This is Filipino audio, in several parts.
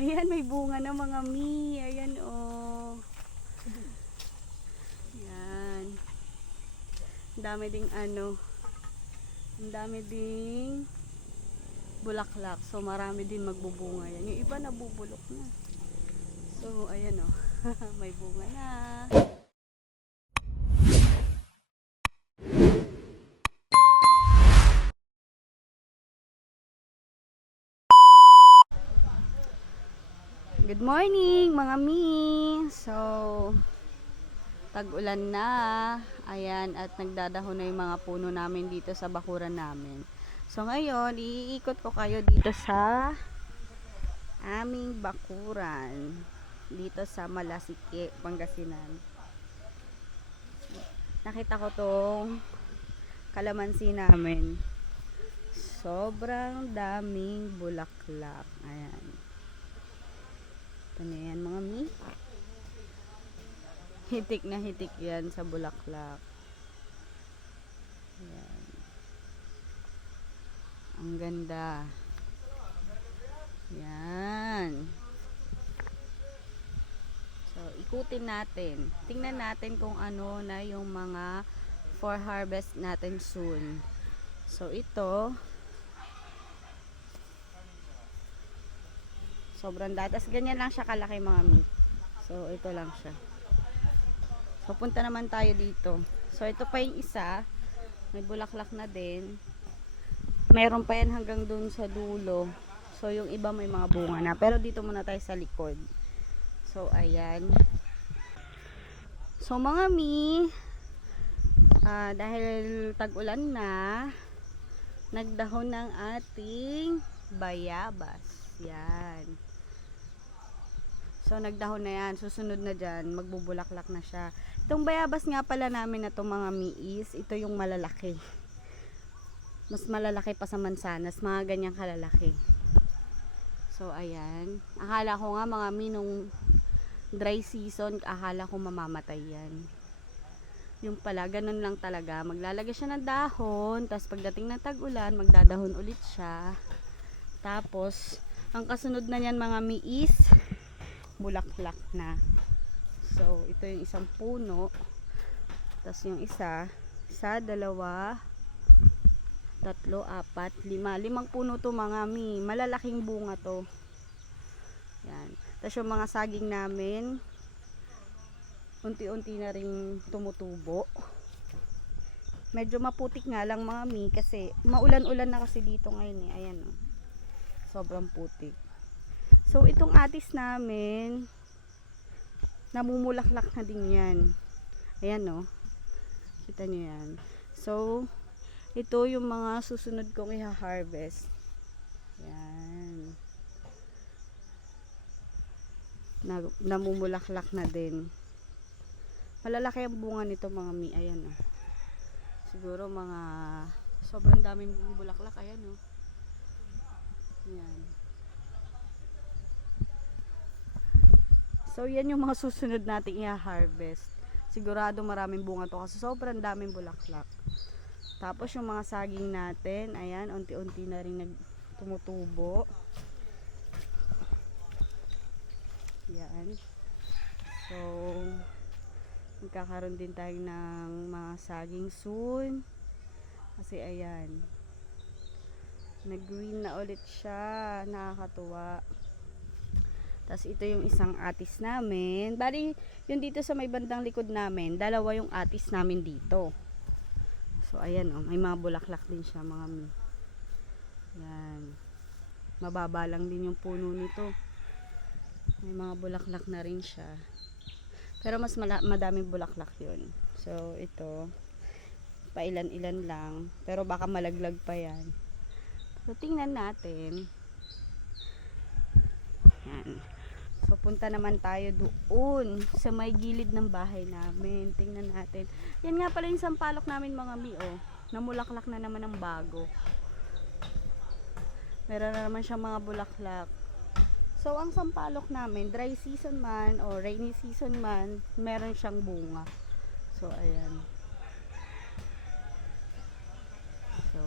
Ayan, may bunga na mga mi. Ayan, oh. Ayan. Ang dami ding ano. Ang dami ding bulaklak. So, marami din magbubunga yan. Yung iba nabubulok na. So, ayan, oh. May bunga na. Good morning mga mi. So, tag-ulan na. Ayan, at nagdadahon na yung mga puno namin dito sa bakuran namin. So, ngayon, iikot ko kayo dito sa aming bakuran. Dito sa Malasike, Pangasinan. Nakita ko tong kalamansi namin. Sobrang daming bulaklak. Ayan. Ito na yan mga mi. Hitik na hitik yan sa bulaklak. Ayan. Ang ganda. Yan. So, ikutin natin. Tingnan natin kung ano na yung mga for harvest natin soon. So, ito sobrang datas. Ganyan lang siya kalaki mga mi. So, ito lang siya. So, punta naman tayo dito. So, ito pa yung isa. May bulaklak na din. Meron pa yan hanggang dun sa dulo. So, yung iba may mga bunga na. Pero dito muna tayo sa likod. So, ayan. So, mga mi, dahil tag-ulan na, nagdahon ng ating bayabas. Yan. So, nagdahon na yan. Susunod na dyan, magbubulaklak na siya. Itong bayabas nga pala namin na itong mga miis, ito yung malalaki. Mas malalaki pa sa mansanas, mga ganyang kalalaki. So, ayan. Akala ko nga mga mi, nung dry season, akala ko mamamatay yan. Yung pala, ganun lang talaga. Maglalagay siya ng dahon, tapos pagdating ng tag-ulan, magdadahon ulit siya. Tapos, ang kasunod na yan mga miis, bulaklak na. So, ito yung isang puno. Tapos yung isa, dalawa, tatlo, apat, limang puno to mga mi. Malalaking bunga to. Yan. Tapos yung mga saging namin, unti-unti na rin tumutubo. Medyo maputik nga lang mga mi kasi maulan-ulan na kasi dito ngayon eh. Ayan oh. Sobrang putik. So, itong atis namin, namumulaklak na din yan. Ayan o. Kita nyo yan. So, ito yung mga susunod kong i-harvest. Yan. Namumulaklak na din. Malalaki ang bunga nito mga mi. Ayan o. Siguro mga sobrang daming bulaklak. Ayan o. Yan. So, yan yung mga susunod nating i-harvest. Sigurado maraming bunga to kasi sobrang daming bulaklak. Tapos, yung mga saging natin, ayan, unti-unti na rin tumutubo. Yan. So, magkakaroon din tayo ng mga saging soon. Kasi, ayan, nag-green na ulit siya. Nakakatuwa. Tapos ito yung isang atis namin. Bali, yung dito sa may bandang likod namin, dalawa yung atis namin dito. So, ayan oh, may mga bulaklak din siya mga mi. Yan. Mababa lang din yung puno nito. May mga bulaklak na rin siya. Pero mas madaming bulaklak yun. So, ito, pailan-ilan lang. Pero baka malaglag pa yan. So, tingnan natin. Yan. So, punta naman tayo doon sa may gilid ng bahay namin. Tingnan natin. Yan nga pala yung sampalok namin mga mi, oh. Namulaklak na naman ng bago. Meron na naman siyang mga bulaklak. So, ang sampalok namin, dry season man o rainy season man, meron siyang bunga. So, ayan. So,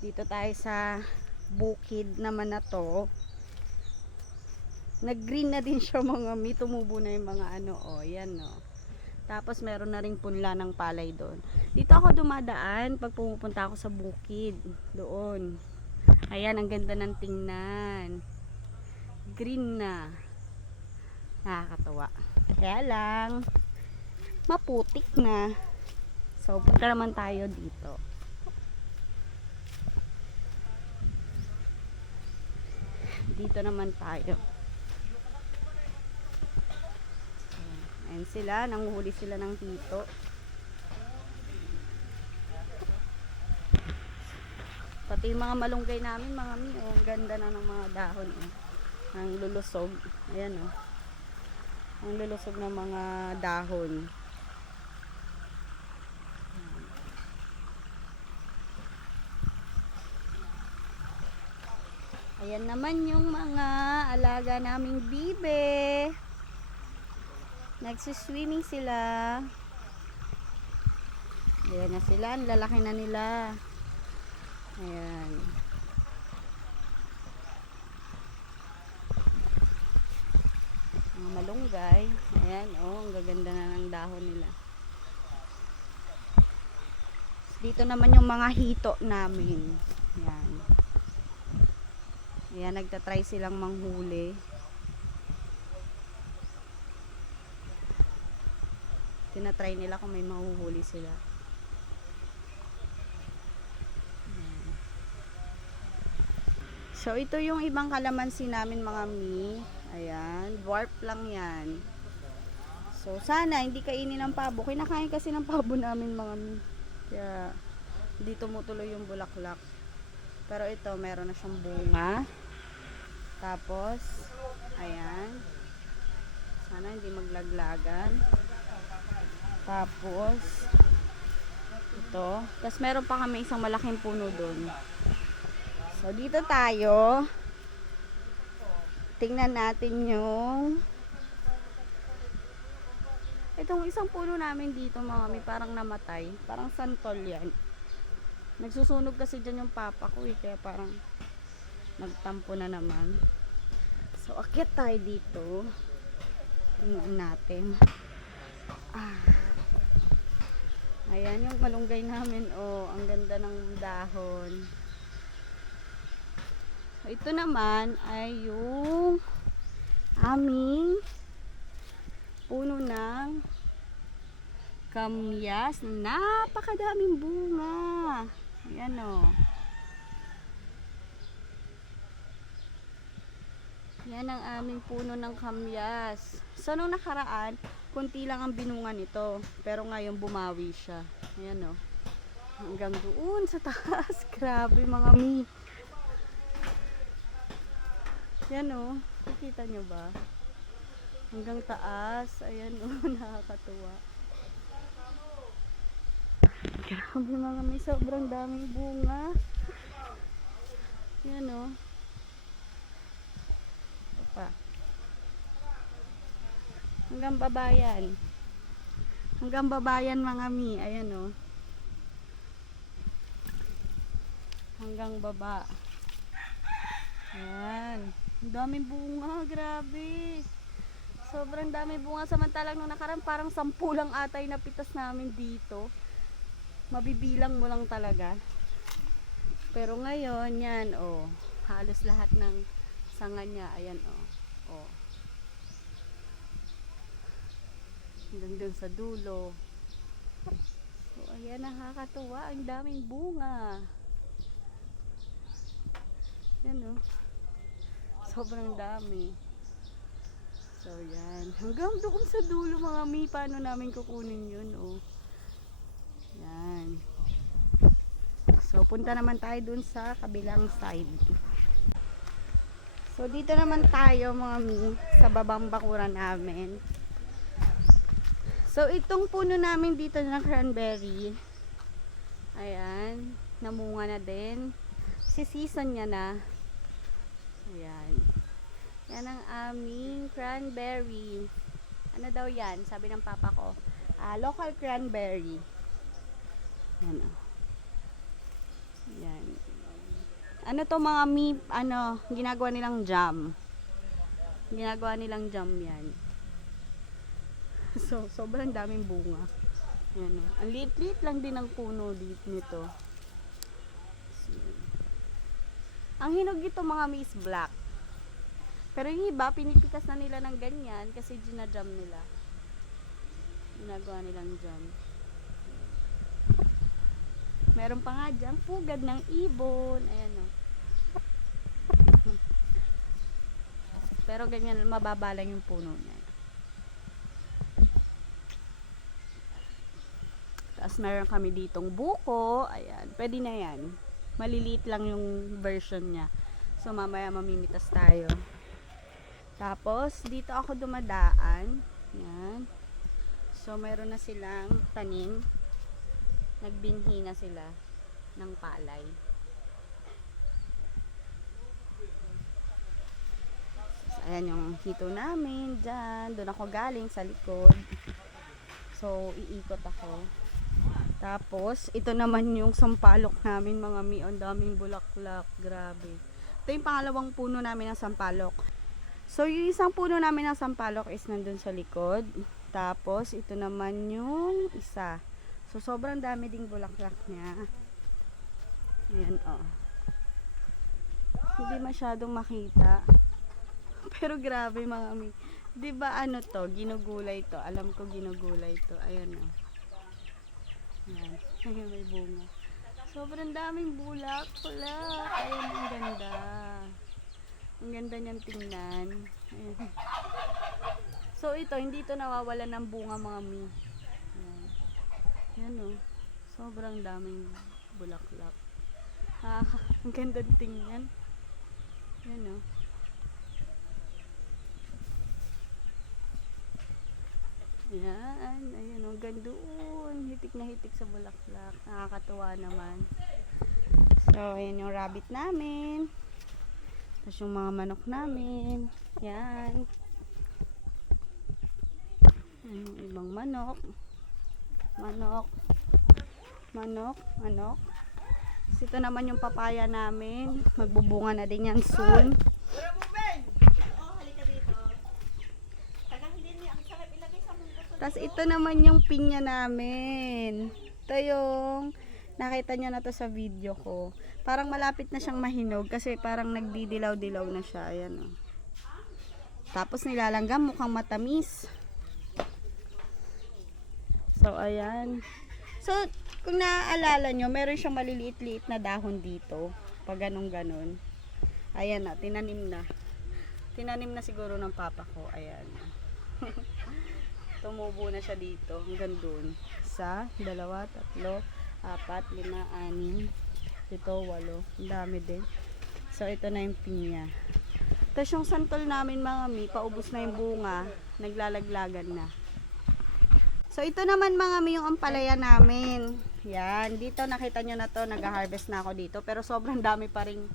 dito tayo sa bukid naman na to. Nag-green na din siya mga mi. Tumubo na yung mga ano, oh, yan, oh. Tapos meron na ring punla ng palay doon. Dito ako dumadaan pag pumupunta ako sa bukid. Doon. Ayan, ang ganda ng tingnan. Green na. Nakakatawa. Kaya lang, maputik na. So, punta naman tayo dito. Dito naman tayo. Ayan sila, nanguhuli sila ng hito. Pati yung mga malunggay namin, mga mi, oh, ang ganda na ng mga dahon, oh. Ang lulusog. Ayan, oh. Ang lulusog ng mga dahon. Ayan naman yung mga alaga naming bibe. Nagsiswimming sila. Ayan na sila. Ang lalaki na nila. Ayan. Mga malunggay. Ayan. Oh, ang gaganda na ng dahon nila. Dito naman yung mga hito namin. Ayan. Ayan. Nagtatry silang manghuli. Tinatry nila kung may mahuhuli sila. Ayan. So ito yung ibang kalamansi namin mga mi. Ayan, dwarf lang yan. So sana hindi kainin ng pabo. Kinakain kasi ng pabo namin mga mi. Kaya hindi tumutuloy yung bulaklak. Pero ito meron na siyang bunga. Tapos ayan. Sana hindi maglaglagan. Tapos ito. Tapos meron pa kami isang malaking puno doon. So dito tayo. Tingnan natin yung itong isang puno namin dito mga may parang namatay. Parang santol yan. Nagsusunog kasi dyan yung papa ko eh. Kaya parang nagtampo na naman. So akyat tayo dito. Tingnan natin. Ayan yung malunggay namin. Oh, ang ganda ng dahon. Ito naman ay yung aming puno ng kamyas. Napakadaming bunga. Ayan o. Yan ang aming puno ng kamyas. So nung nakaraan, kunti lang ang binunga nito. Pero ngayon bumawi siya. Ayan o. Hanggang doon sa taas. Grabe mga mi. Yan o. Nakikita nyo ba? Hanggang taas. Ayan o. Nakakatuwa. Grabe mga mi. Sobrang daming bunga. Yan o. Pa. Hanggang babayan. Hanggang babayan mga mi. Ayan o. Hanggang baba. Ayan. Ang daming bunga. Grabe. Sobrang daming bunga. Samantalang nung nakaraan parang 10 lang atay na pitas namin dito. Mabibilang mo lang talaga. Pero ngayon, yan o. Halos lahat ng sanga niya. Ayan o. O. Hanggang dun sa dulo. So ayan, nakakatuwa. Ang daming bunga. Yan o. Sobrang dami. So yan. Hanggang doon sa dulo mga mi. Paano namin kukunin yun o. Yan. So punta naman tayo dun sa kabilang side. So dito naman tayo mga mi. Sa babang bakuran namin. So itong puno namin dito na cranberry. Ayan. Namunga na din. Si-season niya na. Ayan. Yan ang aming cranberry. Ano daw yan? Sabi ng papa ko. Local cranberry. Yan o. Yan. Ano to mga mi, ginagawa nilang jam. Ginagawa nilang jam yan. So, sobrang daming bunga. Yan, oh. Ang liit-liit lang din ang puno nito. Ang hinog ito mga miss black. Pero yung iba, pinipikas na nila ng ganyan kasi ginajam nila. Ginagawa nilang jam. Meron pa nga dyan, pugad ng ibon. Ayan o. Pero ganyan, mababa lang yung puno niya. Tapos meron kami ditong buko. Ayan, pwede na yan. Maliliit lang yung version niya. So mamaya mamimitas tayo. Tapos dito ako dumadaan. Yan. So meron na silang tanim. Nagbinhi na sila ng palay. So, ayan yung hito namin dyan. Doon ako galing sa likod. So iikot ako. Tapos ito naman yung sampalok namin mga mi. Ang daming bulaklak. Grabe. Ito yung pangalawang puno namin ng sampalok. So yung isang puno namin ng sampalok is nandun sa likod. Tapos ito naman yung isa. So, sobrang dami ding bulaklak niya. Ayan, oh. Hindi masyadong makita. Pero grabe mga mi. Diba ano to? Ginugulay to. Alam ko ginugulay to. Ayan, oh. Ayan. Ayan, may bunga. Sobrang daming bulaklak. Ayan, ang ganda. Ang ganda niyang tingnan. Ayan. So, ito, hindi ito nawawalan ng bunga mga mi. Yan o. Sobrang daming bulaklak. Ang ganda tingnan. Yan o. Yan. Ayan o. Gandoon. Hitik na hitik sa bulaklak. Nakakatuwa naman. So, ayan yung rabbit namin. Tapos yung mga manok namin. Yan. Ayan yung ibang manok. Manok. Ito naman yung papaya namin. Magbubunga na din yan soon. Tapos ito naman yung pinya namin. Ito yung nakita nyo na to sa video ko. Parang malapit na siyang mahinog kasi parang nagdidilaw-dilaw na siya. Ayan, oh. Tapos nilalanggam, mukhang matamis. So, ayan. So, kung naaalala nyo, meron siyang maliliit-liit na dahon dito. Pag ganun-ganun. Ayan na, tinanim na. Tinanim na siguro ng papa ko. Ayan. Tumubo na siya dito. Hanggang dun. 1, 2, 3, 4, 5, 6, 7, 8. Ang dami din. So, ito na yung pinya. Tapos yung santol namin mga mi, paubos na yung bunga. Naglalaglagan na. So, ito naman mga mi, yung ampalaya namin. Yan. Dito, nakita nyo na to. Nag-harvest na ako dito. Pero sobrang dami pa ring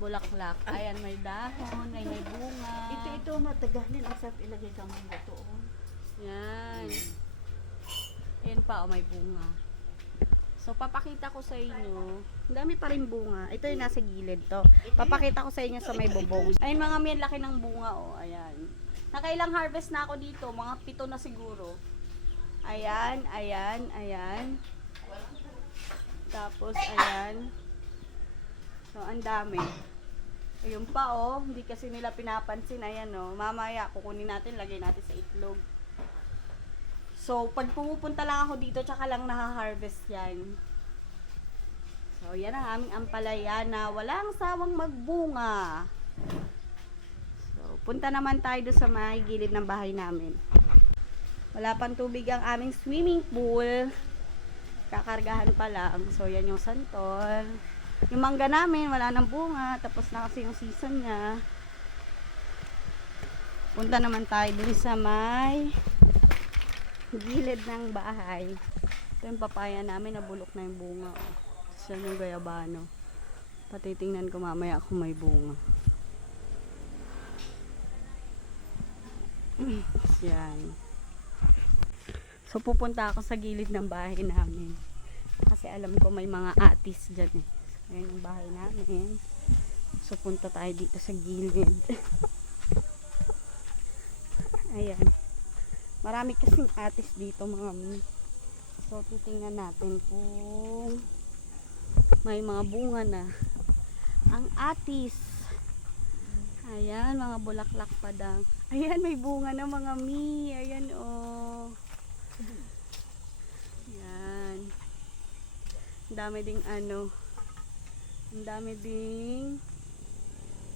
bulaklak. Ayan, may dahon. Ay, may bunga. Ito, mataganin. Ang sarap ilagay ka mga ito. Yan. Ayan pa, oh, may bunga. So, papakita ko sa inyo. Ang dami pa rin bunga. Ito yung nasa gilid to. Papakita ko sa inyo sa may bubong. Ayun mga mi, ang laki ng bunga, oh. Ayan. Nakailang harvest na ako dito. Mga 7 na siguro. Ayan, ayan, ayan. Tapos, ayan. So, ang dami. Ayun pa, oh. Hindi kasi nila pinapansin. Ayan, oh. Mamaya, kukunin natin, lagay natin sa itlog. So, pag pumupunta lang ako dito, tsaka lang naha-harvest yan. So, yan ang aming ampalaya na walang sawang magbunga. So, punta naman tayo doon sa may gilid ng bahay namin. Wala pang tubig ang aming swimming pool. Kakargahan pa lang. So, yan yung santol. Yung mangga namin, wala nang bunga. Tapos na kasi yung season niya. Punta naman tayo dun sa may gilid ng bahay. Ito yung papaya namin. Nabulok na yung bunga. Tapos yan yung gayabano. Patitingnan ko mamaya kung may bunga. Yan. So, pupunta ako sa gilid ng bahay namin. Kasi alam ko may mga atis dyan eh. So, ayan yung bahay namin. So, punta tayo dito sa gilid. Marami kasing atis dito mga mi. So titingnan natin kung may mga bunga na ang atis. Ayan, mga bulaklak pa lang. Ayan, may bunga na mga mi. Ayan, oh. Ayan. Ang dami ding ang dami ding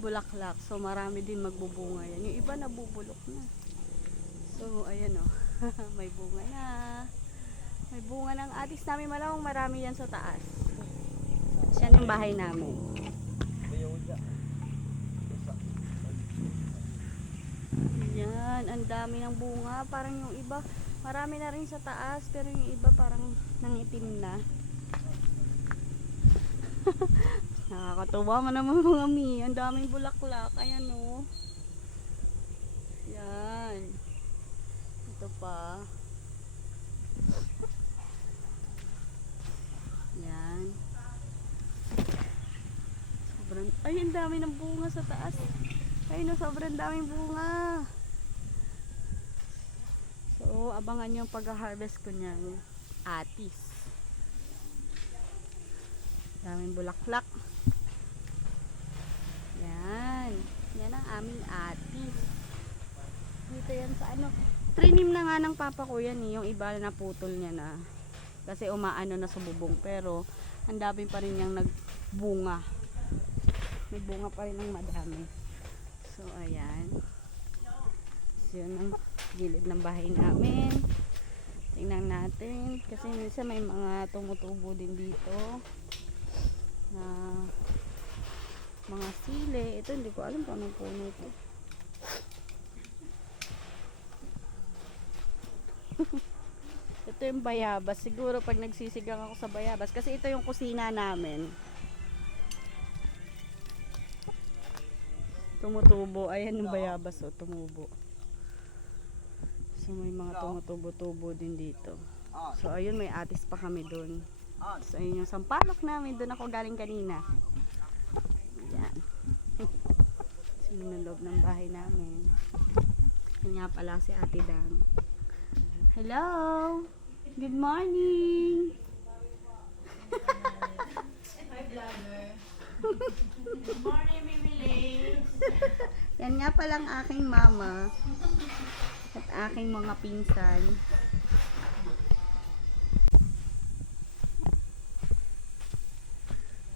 bulaklak. So, marami din magbubunga yan. Yung iba nabubulok na. So, ayan, oh. May bunga na. May bunga ng atis namin. Malawang marami yan sa taas. Yan yung bahay namin. Yan, ang dami ng bunga. Parang yung iba, marami na rin sa taas, pero yung iba parang nangitim na. Nakakatuwa mo naman mga mi. Ang daming bulaklak. Ayan o. Yan. Ito pa. Yan. Sobrang, ay, ang dami ng bunga sa taas. Ay, no, sobrang daming bunga. So, abangan nyo yung pag-harvest ko niyan. Atis. Daming bulaklak. Yan. Yan ang aming atis. Dito yan sa trinim na nga ng papa ko yan eh. Yung iba na putol niya na. Kasi umaano na sa bubong. Pero, ang dami pa rin niyang nagbunga. May bunga pa rin ng madami. So, ayan. So, yun ang gilid ng bahay namin. Tingnan natin. Kasi minsan may mga tumutubo din dito. Na mga sili. Ito, hindi ko alam kung anong puno ito. Ito yung bayabas. Siguro pag nagsisigang ako sa bayabas. Kasi ito yung kusina namin. Tumutubo. Ayan yung bayabas, oh, tumubo. So may mga tumutubo-tubo din dito. So ayun, may atis pa kami dun. So ayun yung sampalok namin. Dun ako galing kanina. Ayan. So yun ang loob ng bahay namin. Yun nga pala si Ate Dang. Hello! Good morning! Hi, vlogger. Good morning, Mimi. Yan nga palang aking mama at aking mga pinsan.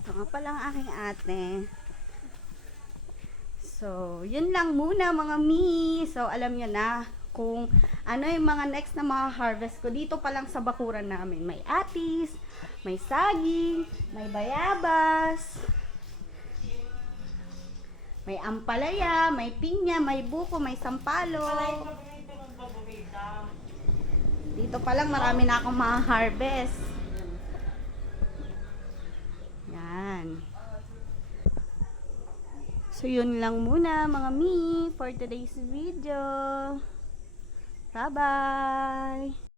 Ito nga palang aking ate. So, yun lang muna mga mi. So, alam nyo na kung ano yung mga next na mga harvest ko. Dito pa lang sa bakuran namin. May atis, may saging, may bayabas, may ampalaya, may pinya, may buko, may sampalok. Dito pa lang marami na akong mga harvest. Yan. So yun lang muna mga mi for today's video. Bye bye.